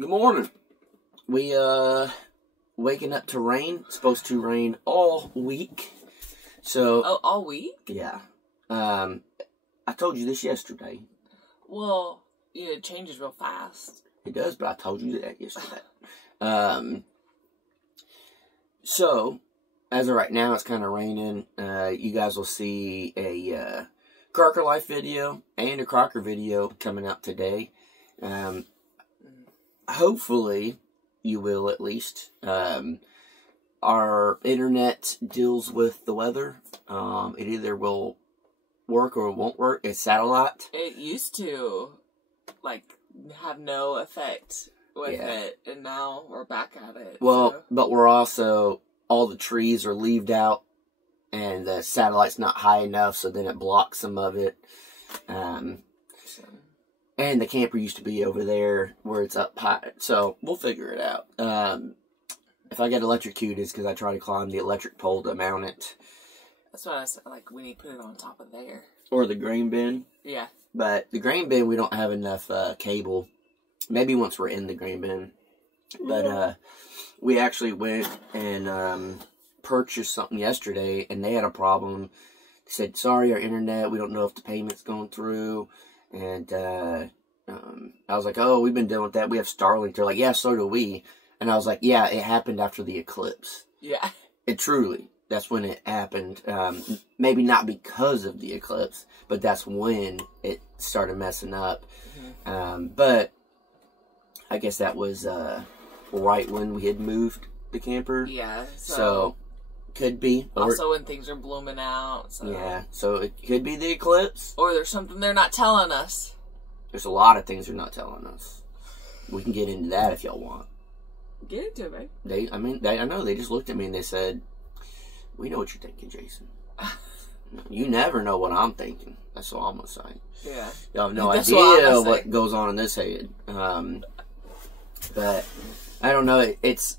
Good morning. We, waking up to rain. It's supposed to rain all week. So. Oh, all week? Yeah. I told you this yesterday. Well, yeah, it changes real fast. It does, but I told you that yesterday. So, as of right now, it's kind of raining. You guys will see a, Crocker Life video and a Crocker video coming out today. Hopefully, you will at least. Our internet deals with the weather. It either will work or it won't work. It's satellite. It used to, like, have no effect with it, and now we're back at it. Well, so. But we're also, all the trees are leaved out, and the satellite's not high enough, so then it blocks some of it. And the camper used to be over there where it's up high, so we'll figure it out. If I get electrocuted, it's because I try to climb the electric pole to mount it. That's what I said, like, we need to put it on top of there. Or the grain bin. Yeah. But the grain bin, we don't have enough cable. Maybe once we're in the grain bin. But we actually went and purchased something yesterday, and they had a problem. They said, sorry, our internet, we don't know if the payment's going through. And I was like, oh, we've been dealing with that. We have Starlink. They're like, yeah, so do we. And I was like, yeah, it happened after the eclipse. Yeah. It truly, that's when it happened. Maybe not because of the eclipse, but that's when it started messing up. Mm-hmm. But I guess that was right when we had moved the camper. Yeah. So could be. Also when things are blooming out. So. Yeah, so it could be the eclipse. Or there's something they're not telling us. There's a lot of things they're not telling us. We can get into that if y'all want. Get into it, babe. I know, they just looked at me and they said, we know what you're thinking, Jason. You never know what I'm thinking. That's all I'm going to say. Yeah. Y'all have no idea what goes on in this head. But, I don't know, it's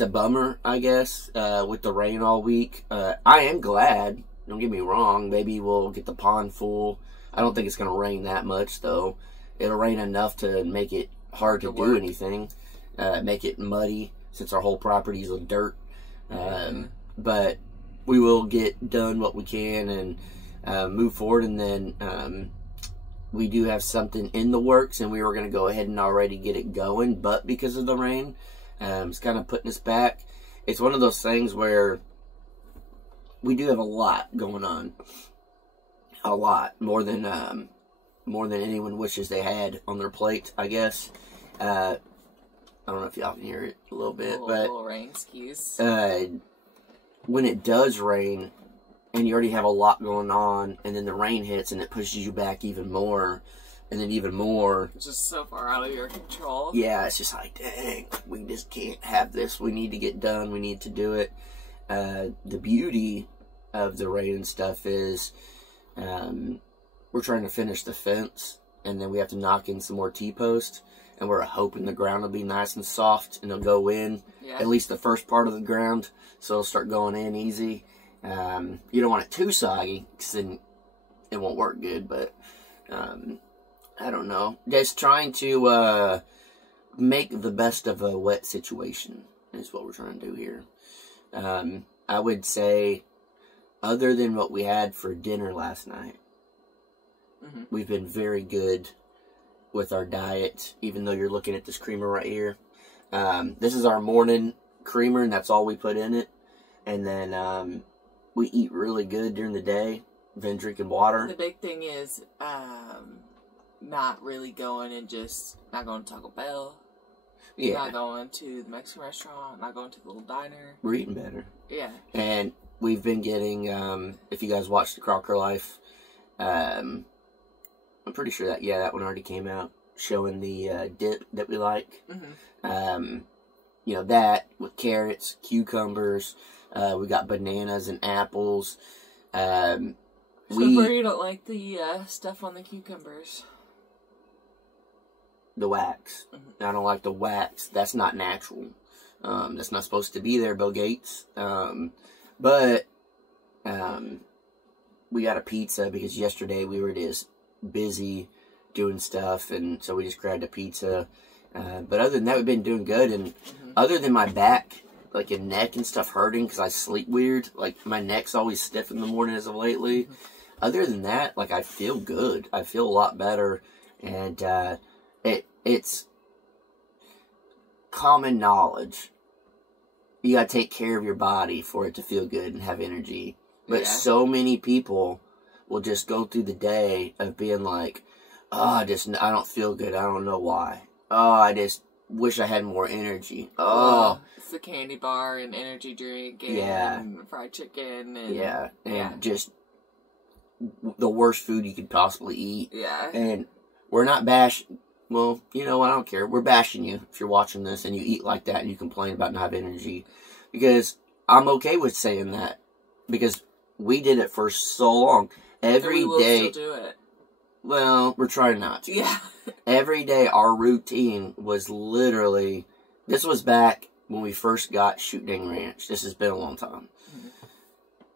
a bummer, I guess, with the rain all week. I am glad, don't get me wrong, maybe we'll get the pond full. I don't think it's going to rain that much, though. It'll rain enough to make it hard to do anything. Make it muddy, since our whole property is on dirt. But we will get done what we can and move forward, and then we do have something in the works, and we were going to go ahead and already get it going, but because of the rain, it's kind of putting us back. It's one of those things where we do have a lot going on. A lot. More than anyone wishes they had on their plate, I guess. I don't know if y'all can hear it a little bit, but little rain skis. When it does rain, and you already have a lot going on, and then the rain hits and it pushes you back even more, and then even more. It's just so far out of your control. Yeah, it's just like, dang, we just can't have this. We need to get done. We need to do it. The beauty of the rain and stuff is, we're trying to finish the fence, and then we have to knock in some more T-posts, and we're hoping the ground will be nice and soft, and it'll go in, at least the first part of the ground, so it'll start going in easy. You don't want it too soggy, because then it won't work good, but, I don't know. Just trying to, make the best of a wet situation, is what we're trying to do here. I would say, other than what we had for dinner last night, we've been very good with our diet, even though you're looking at this creamer right here. This is our morning creamer, and that's all we put in it. And then we eat really good during the day. We've been drinking water. The big thing is not really going and just not going to Taco Bell. Yeah. Not going to the Mexican restaurant. Not going to the little diner. We're eating better. Yeah. And we've been getting, if you guys watched the Crocker Life, I'm pretty sure that, that one already came out, showing the dip that we like. You know, that with carrots, cucumbers, we got bananas and apples. So far you don't like the stuff on the cucumbers. The wax. I don't like the wax. That's not natural. That's not supposed to be there, Bill Gates. But we got a pizza because yesterday we were just busy doing stuff, and so we just grabbed a pizza. But other than that, we've been doing good. And other than my back, like, and neck and stuff hurting because I sleep weird, like, my neck's always stiff in the morning as of lately. Other than that, like, I feel good. I feel a lot better. And it's common knowledge. You gotta take care of your body for it to feel good and have energy. But so many people will just go through the day of being like, oh, I don't feel good. I don't know why. Oh, I just wish I had more energy. Oh. It's the candy bar and energy drink and fried chicken. And just the worst food you could possibly eat. Yeah. And we're not well, you know, I don't care. We're bashing you if you're watching this and you eat like that and you complain about not having energy. Because I'm okay with saying that. Because we did it for so long. Every and we will day. Still do it. Well, we're trying not to. Yeah. Every day our routine was literally, this was back when we first got Shooting Ranch. This has been a long time.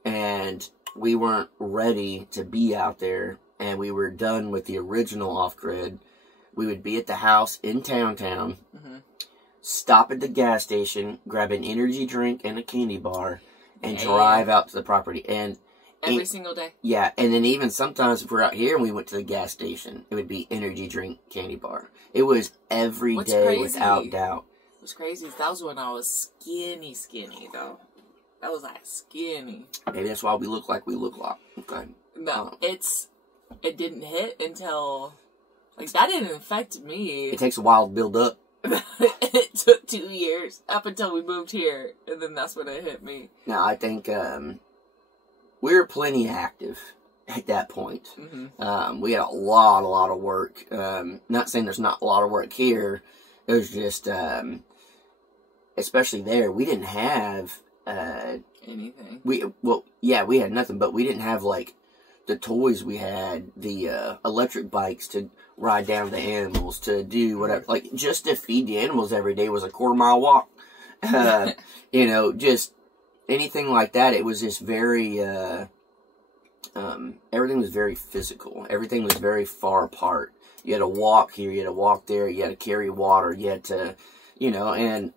And we weren't ready to be out there, and we were done with the original off-grid. We would be at the house in Town, stop at the gas station, grab an energy drink and a candy bar, and drive out to the property. And every single day? Yeah, and then even sometimes if we're out here and we went to the gas station, it would be energy drink, candy bar. It was every day without doubt. What's crazy is that was when I was skinny, though. That was like skinny. Maybe that's why we look like we look like. Okay. No, it didn't hit until, like, that didn't affect me. It takes a while to build up. It took 2 years up until we moved here, and then that's when it hit me. Now, I think we were plenty active at that point. We had a lot of work. Not saying there's not a lot of work here. It was just, especially there, we didn't have anything. We had nothing, but we didn't have, like, the toys. We had the electric bikes to ride down the animals, to do whatever. Like, just to feed the animals every day was a quarter-mile walk. You know, just anything like that. It was just very, everything was very physical. Everything was very far apart. You had to walk here, you had to walk there, you had to carry water, you had to, you know, and...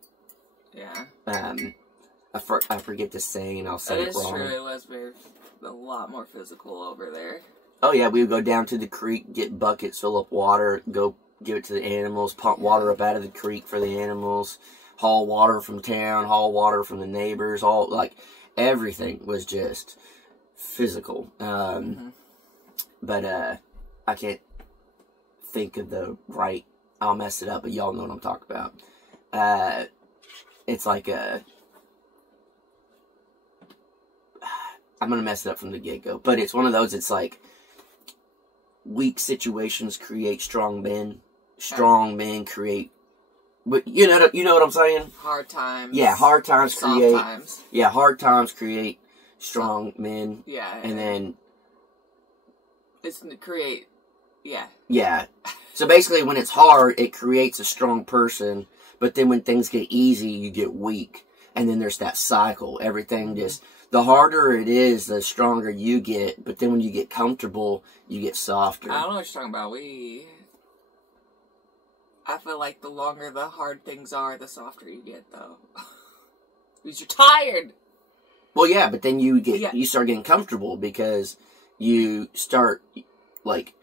Yeah. I forget the saying, I'll say it wrong. That is true, it was a lot more physical over there. Oh yeah, we would go down to the creek, get buckets, fill up water, go give it to the animals, pump water up out of the creek for the animals, haul water from town, haul water from the neighbors, all, like, everything was just physical. But, I can't think of the right, I'll mess it up, but y'all know what I'm talking about. It's like I'm going to mess it up from the get-go, but it's one of those, it's like, weak situations create strong men. Strong men create, but you know what I'm saying? Hard times. Yeah, hard times create. Times. Yeah, hard times create strong men. Yeah. And then... It's to create, yeah. Yeah. So basically, when it's hard, it creates a strong person, but then when things get easy, you get weak. And then there's that cycle. Everything just... The harder it is, the stronger you get. But then when you get comfortable, you get softer. I don't know what you're talking about. I feel like the longer the hard things are, the softer you get, though. Because you're tired. Well, yeah, but then you start getting comfortable because you start, like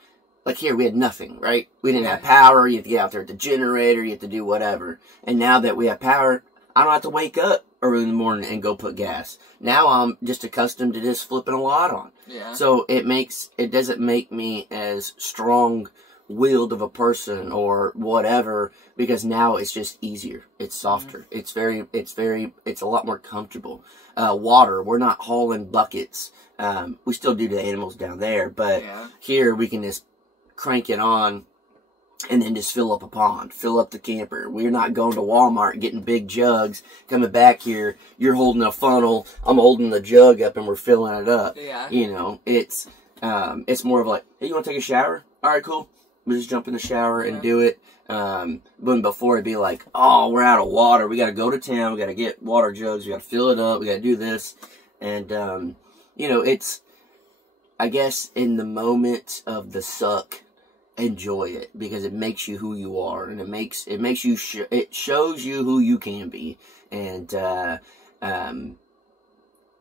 here, we had nothing, right? We didn't have power. You have to get out there at the generator. You have to do whatever. And now that we have power, I don't have to wake up early in the morning and go put gas. Now I'm just accustomed to just flipping a lot on. Yeah. So it doesn't make me as strong-willed of a person or whatever, because now it's just easier. It's softer. It's a lot more comfortable. Water, we're not hauling buckets. We still do the animals down there, but here we can just crank it on and then just fill up a pond, fill up the camper. We're not going to Walmart getting big jugs, coming back here, you're holding a funnel, I'm holding the jug up and we're filling it up. Yeah. You know, it's more of like, hey, you want to take a shower? All right, cool. We'll just jump in the shower and do it. But before it'd be like, oh, we're out of water. We got to go to town. We got to get water jugs. We got to fill it up. We got to do this. And, you know, I guess in the moment of the suck, enjoy it, because it makes you who you are, and it shows you who you can be. And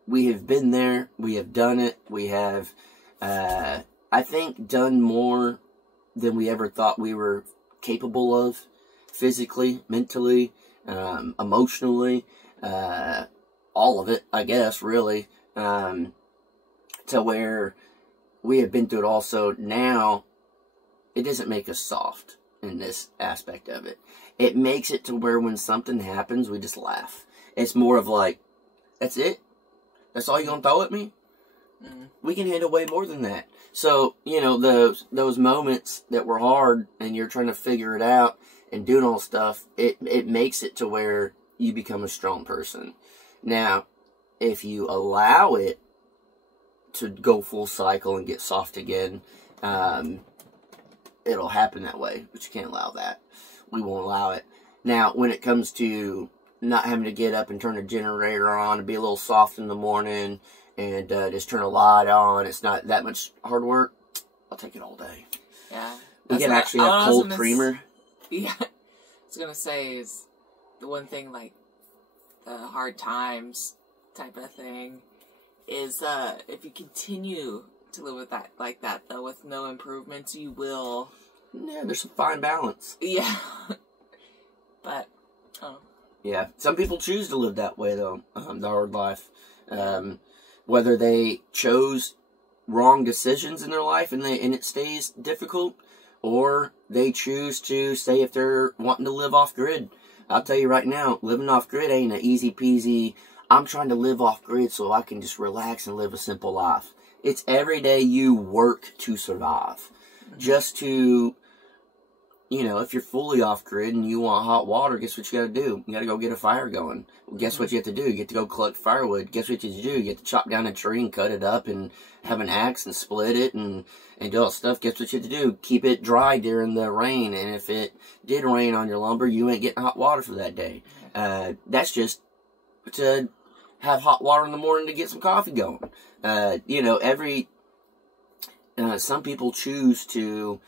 we have been there, we have done it, we have I think done more than we ever thought we were capable of, physically, mentally, emotionally, all of it, I guess, really, to where we have been through it all. So now it doesn't make us soft in this aspect of it. It makes it to where when something happens, we just laugh. It's more of like, that's it? That's all you're going to throw at me? We can handle way more than that. So, you know, those moments that were hard and you're trying to figure it out and doing all stuff, it makes it to where you become a strong person. Now, if you allow it to go full cycle and get soft again, it'll happen that way. But you can't allow that. We won't allow it. Now, when it comes to not having to get up and turn the generator on and be a little soft in the morning and just turn a light on, it's not that much hard work, I'll take it all day. Yeah. We can actually have cold creamer. Yeah. I was going to say is the one thing, like, the hard times type of thing is if you continue to live with that, like that, though, with no improvements, you will... Yeah, there's some fine balance. Yeah. But, yeah, some people choose to live that way, though, the hard life. Whether they chose wrong decisions in their life and it stays difficult, or they choose to say if they're wanting to live off grid. I'll tell you right now, living off grid ain't an easy peasy, I'm trying to live off grid so I can just relax and live a simple life. It's every day you work to survive. Just to, you know, if you're fully off grid and you want hot water, guess what you gotta do? You gotta go get a fire going. Well, guess what you have to do? You get to go collect firewood. Guess what you have to do? You have to chop down a tree and cut it up and have an axe and split it and do all that stuff. Guess what you have to do? Keep it dry during the rain. And if it did rain on your lumber, you ain't getting hot water for that day. That's just to have hot water in the morning to get some coffee going. You know, some people choose to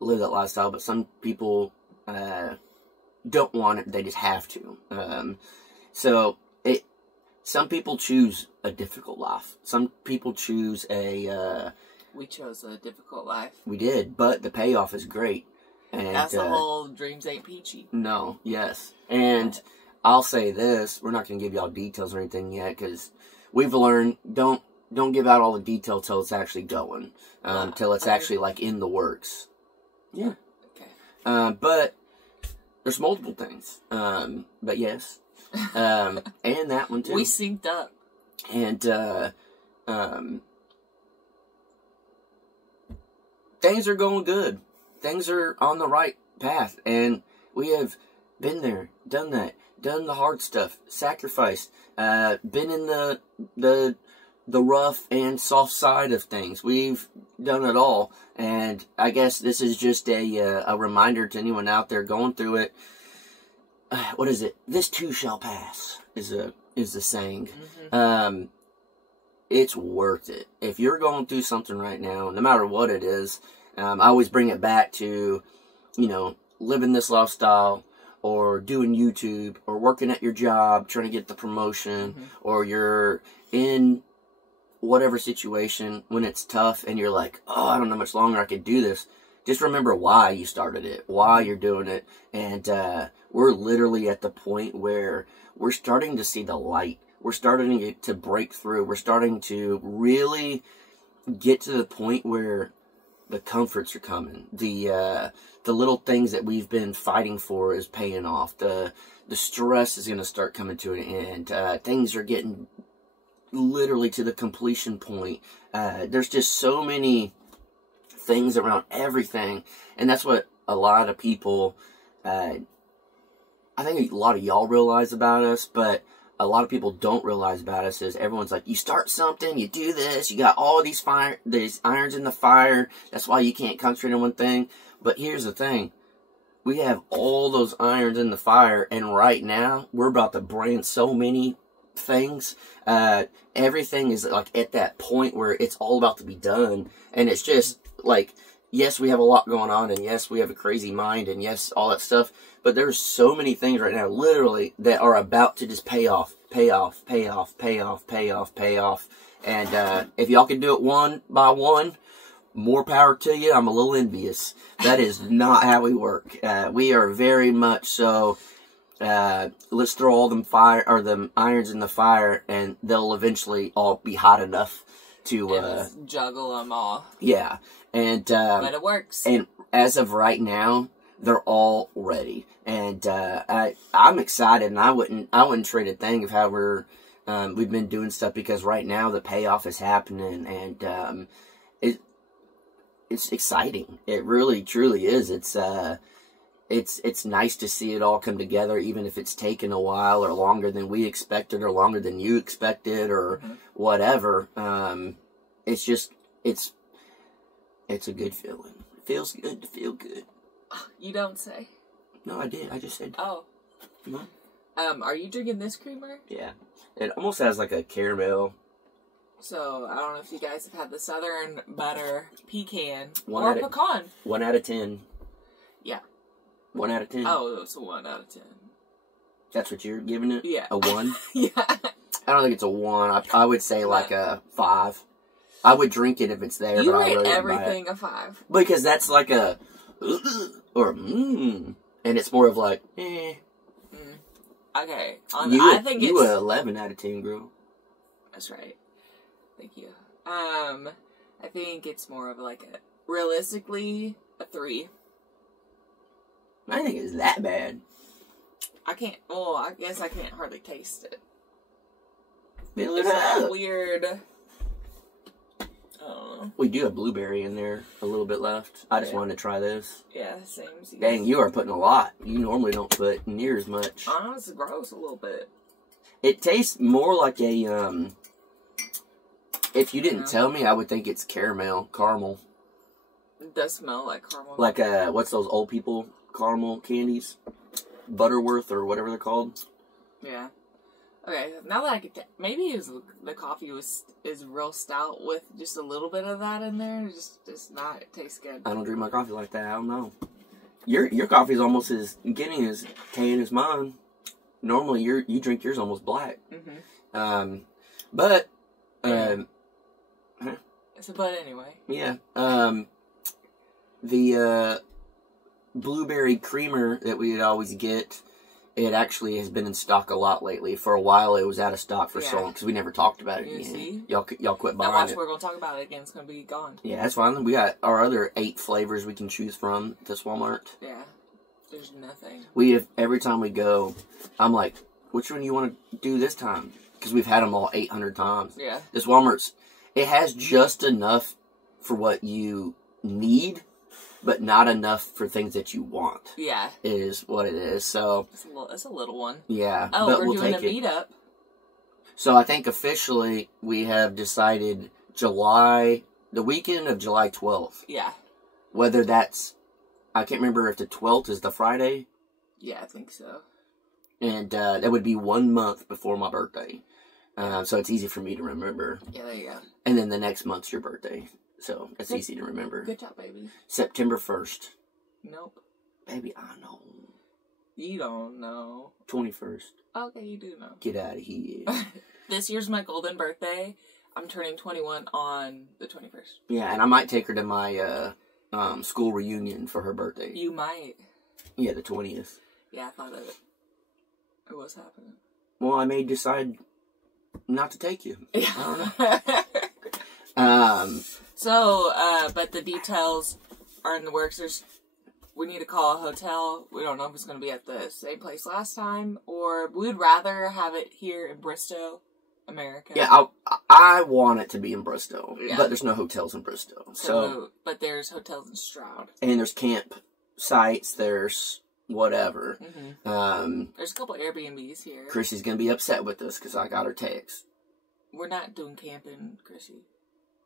live that lifestyle, but some people don't want it, they just have to. Some people choose a difficult life. Some people choose we chose a difficult life. We did, but the payoff is great. And that's the whole dreams ain't peachy. No, yes. And I'll say this, we're not going to give y'all details or anything yet, because we've learned, don't give out all the detail till it's actually going. Till it's actually, like, in the works. Yeah. Okay. But there's multiple things. But yes. And that one too. We synced up. And things are going good. Things are on the right path. And we have been there, done that, done the hard stuff, sacrificed, been in the rough and soft side of things. We've done it all, and I guess this is just a reminder to anyone out there going through it. What is it? This too shall pass is the saying. Mm-hmm. It's worth it. If you're going through something right now, no matter what it is, I always bring it back to, you know, living this lifestyle, or doing YouTube, or working at your job, trying to get the promotion, mm-hmm. or you're in whatever situation when it's tough and you're like, oh, I don't know how much longer I could do this. Just remember why you started it, why you're doing it. And we're literally at the point where we're starting to see the light. We're starting to break through. We're starting to really get to the point where the comforts are coming. The little things that we've been fighting for is paying off. The stress is going to start coming to an end. Things are getting literally to the completion point. There's just so many things around everything, and that's what a lot of people, I think a lot of y'all realize about us, but a lot of people don't realize about us is everyone's like, you start something, you do this, you got all these irons in the fire, that's why you can't concentrate on one thing. But here's the thing, we have all those irons in the fire, and right now, we're about to brand so many things. Everything is like at that point where it's all about to be done, and it's just like yes, we have a lot going on, and yes, we have a crazy mind, and yes, all that stuff. But there's so many things right now, literally, that are about to just pay off, pay off, pay off, pay off, pay off, pay off. And if y'all can do it one by one, more power to you. I'm a little envious. That is not how we work. We are very much so. Let's throw all them irons in the fire, and they'll eventually all be hot enough to just juggle them all. Yeah, and but it works. And as of right now, they're all ready, and I'm excited, and I wouldn't trade a thing of how we've been doing stuff, because right now the payoff is happening, and it's exciting. It really truly is. It's nice to see it all come together, even if it's taken a while or longer than we expected or longer than you expected or whatever. It's a good feeling. It feels good to feel good. You don't say. No, I did. I just said. Oh. No. Are you drinking this creamer? Yeah. It almost has like a caramel. So, I don't know if you guys have had the Southern Butter Pecan One or out of- pecan. 1 out of 10. Yeah. 1 out of 10. Oh, it's a 1 out of 10. That's what you're giving it? Yeah. A 1? Yeah. I don't think it's a 1. I would say like a 5. I would drink it if it's there, You but I rate really wouldn't buy everything it. a 5. Because that's like a or and it's more of like Okay. I think you it's... a 11 out of 10, girl. That's right. Thank you. I think it's more of like realistically, a 3. I think it's that bad. I guess I can't hardly taste it. Fill it It's that up. weird... I don't know. We do have blueberry in there, a little bit left. I just Yeah. wanted to try this. Yeah, same as you. Dang, you are putting a lot. You normally don't put near as much. It's gross a little bit. It tastes more like a, if you didn't tell me, I would think it's caramel. It does smell like caramel. Like, what's those old people caramel candies? Butterworth or whatever they're called. Yeah. Okay, now that I could... maybe the coffee is real stout with just a little bit of that in there. Just not... It tastes good. I don't drink my coffee like that. I don't know. Your coffee is almost as getting as tan as mine. Normally, you drink yours almost black. Mm-hmm. But It's a but anyway. yeah. The blueberry creamer that we would always get, it actually has been in stock a lot lately. For a while, it was out of stock for so long because we never talked about it You again. see? Y'all quit Now buying watch, it. we're going to talk about it again. It's going to be gone. Yeah, that's fine. We got our other 8 flavors we can choose from at this Walmart. Yeah. There's nothing. We have, every time we go, I'm like, which one do you want to do this time? Because we've had them all 800 times. Yeah. This Walmart's, it has just enough for what you need, but not enough for things that you want. Yeah. Is what it is. So It's a little one. yeah, Oh, but we're we'll doing a take it. meetup. So I think officially we have decided the weekend of July 12th. Yeah. Whether that's, I can't remember if the 12th is the Friday. Yeah, I think so. And that would be 1 month before my birthday. So it's easy for me to remember. Yeah, there you go. And then the next month's your birthday. So it's easy to remember. Good job, baby. September 1st. Nope. Baby, I know. You don't know. 21st. Okay, you do know. Get out of here. This year's my golden birthday. I'm turning 21 on the 21st. Yeah, and I might take her to my school reunion for her birthday. You might. Yeah, the 20th. Yeah, I thought of it. It was happening. Well, I may decide not to take you. Yeah. I don't know. So, but the details are in the works. We need to call a hotel. We don't know if it's going to be at the same place last time, or we'd rather have it here in Bristol, America. Yeah, I want it to be in Bristol, Yeah. but there's no hotels in Bristol. So but there's hotels in Stroud. and there's camp sites, there's whatever. Mm-hmm. There's a couple Airbnbs here. Chrissy's gonna be upset with us because I got her text. We're not doing camping, Chrissy.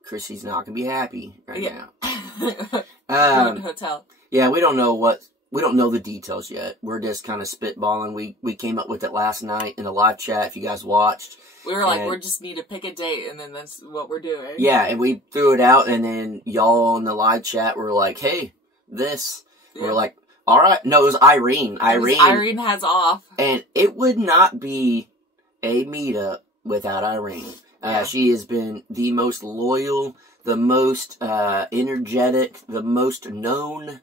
Chrissy's not gonna be happy right Yeah. now. We're in a hotel. Yeah, we don't know what we don't know the details yet. We're just kind of spitballing. We came up with it last night in the live chat, if you guys watched. We were like, we just need to pick a date, and then that's what we're doing. Yeah, and we threw it out, and then y'all in the live chat were like, hey, this. Yeah. We're like, all right. No, it was Irene. Irene has off. And it would not be a meetup without Irene. Yeah. She has been the most loyal, the most energetic, the most known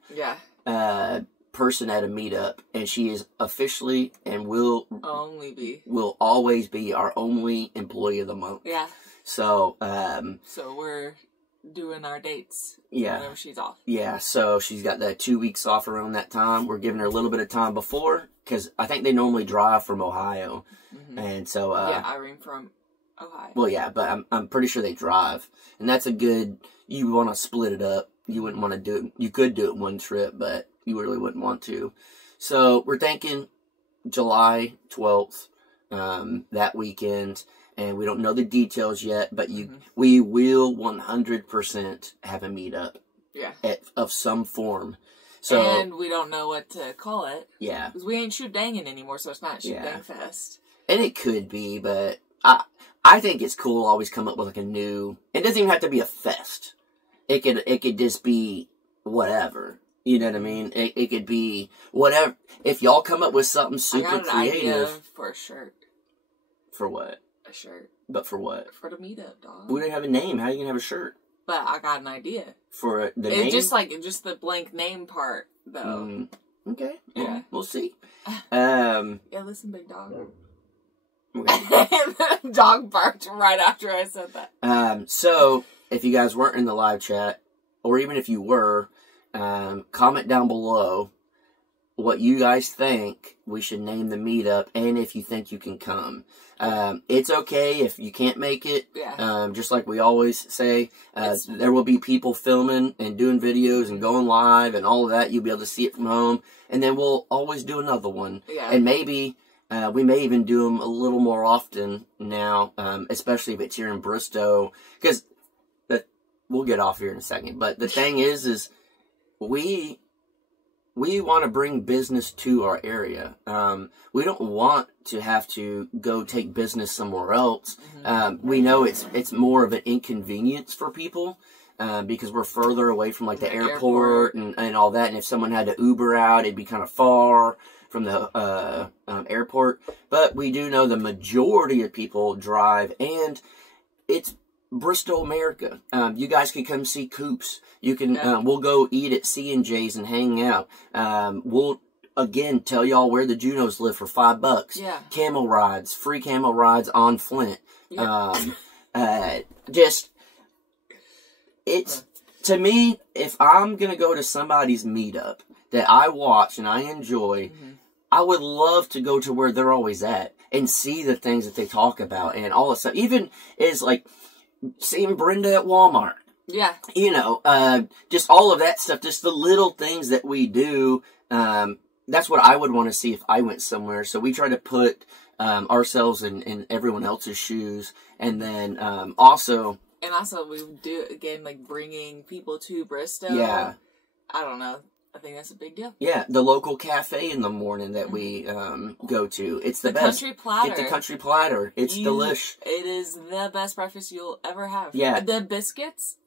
person at a meetup. And she is officially and will always be our only employee of the month. Yeah. So, so we're doing our dates. Yeah. Whenever she's off. Yeah, so she's got that 2 weeks off around that time. We're giving her a little bit of time before, because I think they normally drive from Ohio. Mm-hmm. And so... yeah, Irene from Ohio. Well, yeah, but I'm pretty sure they drive. And that's a good... You want to split it up. You wouldn't want to do it... You could do it one trip, but you really wouldn't want to. So, we're thinking July 12th, that weekend... And we don't know the details yet, but we will 100% have a meetup. Yeah. Of some form. So, and we don't know what to call it. Yeah. Because we ain't Shoot Dangin' anymore, so it's not Shoot Dang Fest. And it could be, but I think it's cool to always come up with like a new... It doesn't even have to be a fest. It could just be whatever. You know what I mean? It could be whatever. If y'all come up with something super creative... I got an idea for a shirt. For what? A shirt. But for what? For the meetup, dog. We don't have a name. How are you going to have a shirt? But I got an idea. For the name? Just the blank name part, though. Okay. Yeah. We'll see. Yeah, listen, big dog. Dog barked right after I said that. So, if you guys weren't in the live chat, or even if you were, comment down below what you guys think we should name the meetup, and if you think you can come. It's okay if you can't make it. Yeah. Just like we always say, there will be people filming and doing videos and going live and all of that. You'll be able to see it from home. And then we'll always do another one. Yeah. And maybe we may even do them a little more often now, especially if it's here in Bristow. Because we'll get off here in a second. But the thing is we want to bring business to our area. We don't want to have to go take business somewhere else. We know it's more of an inconvenience for people because we're further away from like the airport and all that. And if someone had to Uber out, it'd be kind of far from the airport. But we do know the majority of people drive, and it's Bristol, America. You guys can come see Coops. You can, we'll go eat at C&J's and hang out. We'll, again, tell y'all where the Junos live for $5. Yeah. Camel rides, free camel rides on Flint. Yep. It's, to me, if I'm gonna go to somebody's meetup that I watch and I enjoy, I would love to go to where they're always at and see the things that they talk about and all that stuff. Even is like, seeing Brenda at Walmart. Yeah. You know, just all of that stuff, just the little things that we do. That's what I would want to see if I went somewhere. So we try to put ourselves in everyone else's shoes. And then also... And also we do, again, like bringing people to Bristow. Yeah. I don't know. I think that's a big deal. Yeah, the local cafe in the morning that we go to. It's the best. Country platter. Get the country platter. It's delish. It is the best breakfast you'll ever have. Yeah. The biscuits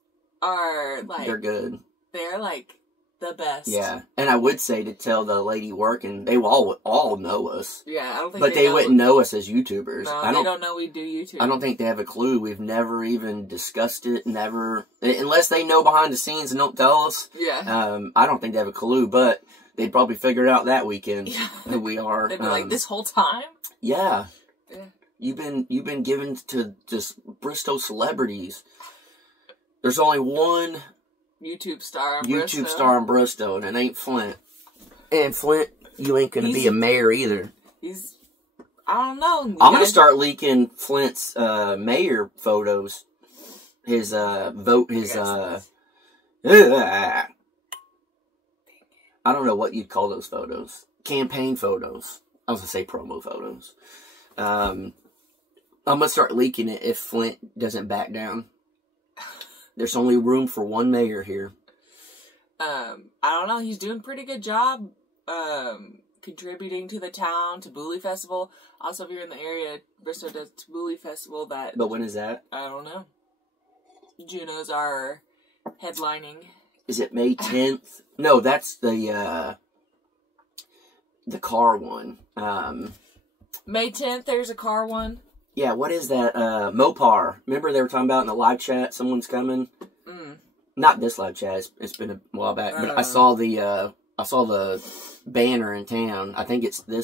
are like... They're good. They're like the best. Yeah. And I would say to tell the lady working, they all know us. Yeah, I don't think But they wouldn't know us as YouTubers. No, they don't know we do YouTube. I don't think they have a clue. We've never even discussed it. Never. Unless they know behind the scenes and don't tell us. Yeah. I don't think they have a clue, but they'd probably figure it out that weekend who we are. They'd be like, this whole time? Yeah. Yeah. You've been given to just Bristow celebrities. There's only one YouTube star in Bristow, and it ain't Flint. And Flint, you ain't gonna be a mayor either. I don't know. I'm gonna start leaking Flint's mayor photos. His vote, I don't know what you'd call those photos. Campaign photos. I was gonna say promo photos. I'm gonna start leaking it if Flint doesn't back down. There's only room for one mayor here. I don't know. He's doing a pretty good job contributing to the town, Tabbouleh Festival. Also, if you're in the area, Bristow does Tabbouleh Festival. But when is that? I don't know. Junos are headlining. Is it May 10th? No, that's the car one. May 10th, there's a car one. Yeah, what is that? Mopar. Remember they were talking about in the live chat, someone's coming? Not this live chat, it's been a while back, but I saw the banner in town. I think it's the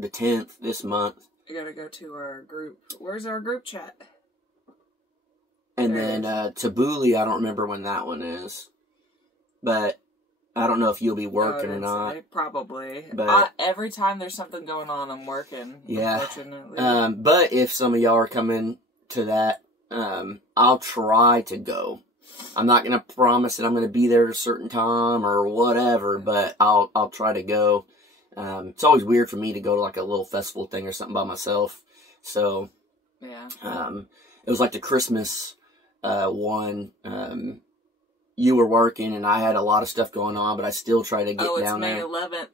10th this month. I gotta go to our group. Where's our group chat? And then Tabbouleh, I don't remember when that one is. But I don't know if you'll be working or not. Probably. But every time there's something going on, I'm working. Yeah. Unfortunately. But if some of y'all are coming to that, I'll try to go. I'm not going to promise that I'm going to be there at a certain time or whatever, but I'll try to go. It's always weird for me to go to like a little festival thing or something by myself. So, yeah. It was like the Christmas one. You were working and I had a lot of stuff going on, but I still try to get down there. Oh, it's May 11th.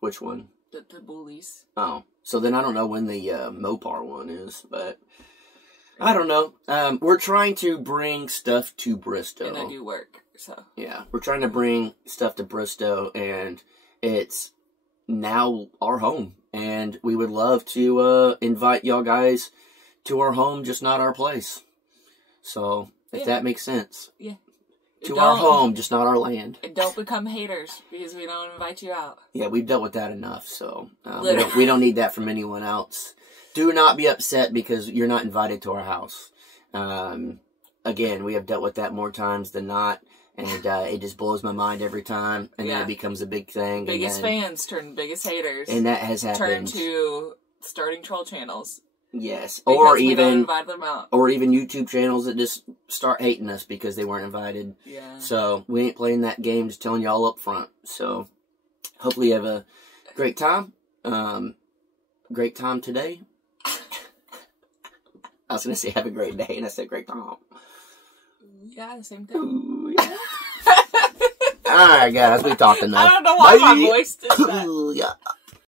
Which one? The Tabboulehs. Oh, so then I don't know when the Mopar one is, but I don't know. We're trying to bring stuff to Bristow. And I do work, so. Yeah, we're trying to bring stuff to Bristow, and it's now our home. And we would love to invite y'all guys to our home, just not our place. So, if that makes sense. Yeah. To our home, just not our land. And don't become haters, because we don't invite you out. Yeah, we've dealt with that enough, so we don't need that from anyone else. Do not be upset because you're not invited to our house. Again, we have dealt with that more times than not, and it just blows my mind every time, and then it becomes a big thing. Biggest fans turn biggest haters. And that has happened. Turn to starting troll channels. Yes, or even YouTube channels that just start hating us because they weren't invited. Yeah. So we ain't playing that game. Just telling y'all up front. So hopefully you have a great time. Great time today. I was gonna say have a great day, and I said great time. Yeah, same thing. Ooh, yeah. All right, guys, we talked enough. I don't know why my voice did that. Yeah.